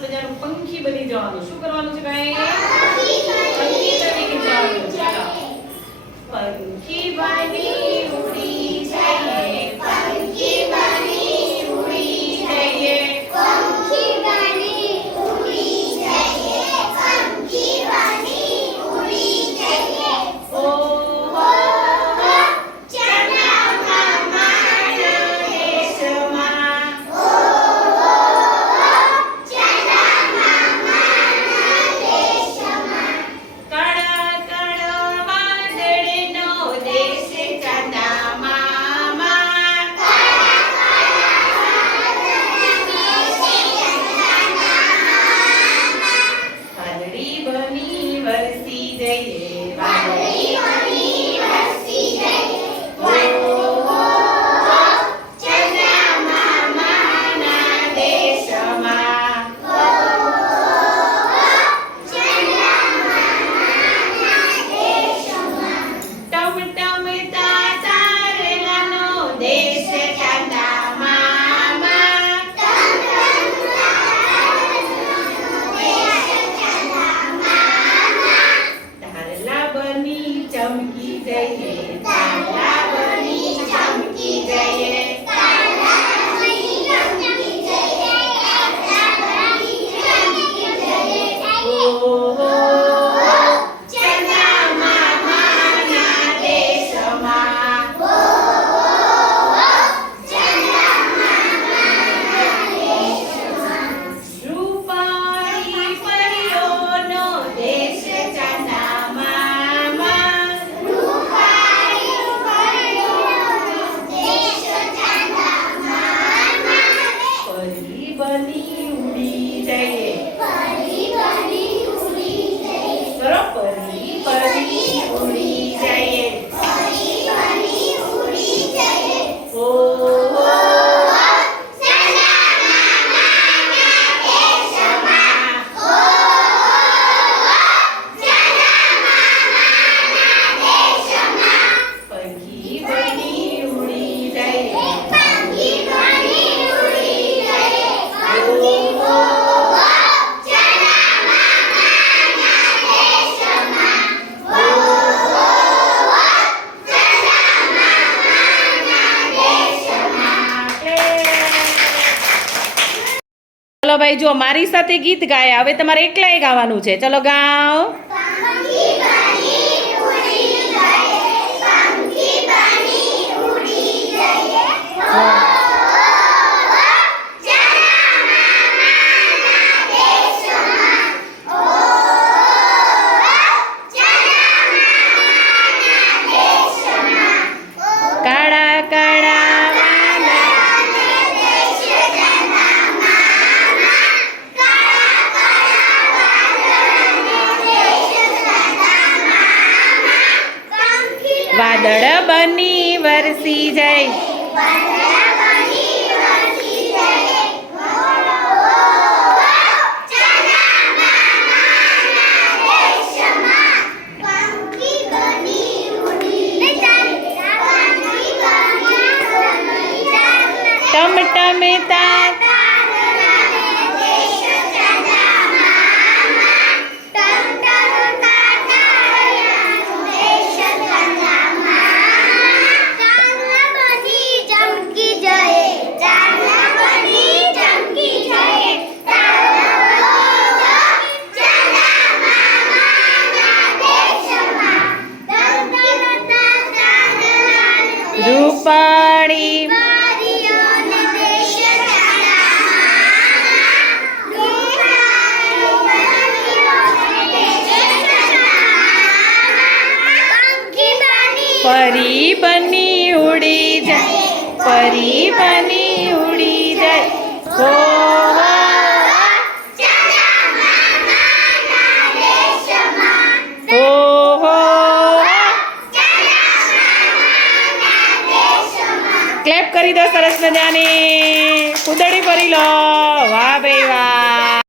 બધાને પંખી બની જવાનું. શું કરવાનું છે ભાઈ? પંખી તરીકે જવાનું. ચાલો પંખી બની ઉડી જઈએ, પંખી બની ઉડી જઈએ, પંખી બની ઉડી જઈએ, પંખી બની ઉડી જઈએ. ઓ હો ચના મામાના દેશમાં, ચમકી જઈએ, તારા બની ચમકી જઈએ, તારા બની ચમકી જઈએ, તારા બની ચમકી જઈએ. ઓ હો ચના મામાના દેશમાં, ચના મામાના દેશમાં. રૂપાળી પરીઓનો દેશ ચના મામા, રૂપાળી પરીઓનો દેશ ચના મામા. પરી બની ઉડી જઈએ, પરી બની ઉડી જઈએ, કરો પરી બની ઉડી જઈએ, પરી બની ઉડી જઈએ. ઓ હો ચના મામાના દેશમાં, ચના મામાના દેશમાં. પંખી બની ઉડી જઈએ, પંખી બની ઉડી જઈએ, ઓ હો ચના મામાના દેશમાં, ચના મામાના દેશમાં. ચલો ભાઈ, જો મારી સાથે ગીત ગાયા. હવે તમારે એકલાએ ગાવાનું છે. ચલો ગાઓ. પંખી બની ઉડી જઈએ, પંખી બની ઉડી જઈએ, ચના મામાના દેશમાં, ચના મામાના દેશમાં. કાળા કાળા વાદળ, દેશ ચના મામા, કાળા કાળા વાદળને દેશ ચના મામા. પંખી વાદળ બની વરસી જાય, વાદળા બની વરસી જઈએ, ચના મામાના દેશમાં. પંખી બની ઉડી જાય, પંખી બની ઉડી જાય, ટમટમતા તારલાને દેશ ચના મામા. ટમટમતા તારલાનો દેશ ચના મામા. ચાંદલા બની ચમકી જઈએ, ચાંદલા બની ચમકી જઈએ, ચના મામાના દેશમાં. ટમટમતા તારલાનો રૂપાળી પરીઓનો દેશ ચના મામા. રૂપાળી પરીઓનો દેશ ચના મામા. પંખી બની પરી બની ઉડી જાય, પરી બની ઉડી જાય, ઓ હો ચના મામાના દેશમાં, ઓ હો. ચના મામાના દેશમાં. ક્લેપ કરી દો સરસ મજાની. કુદડી ભરી લો. વાહ ભાઈ વાહ.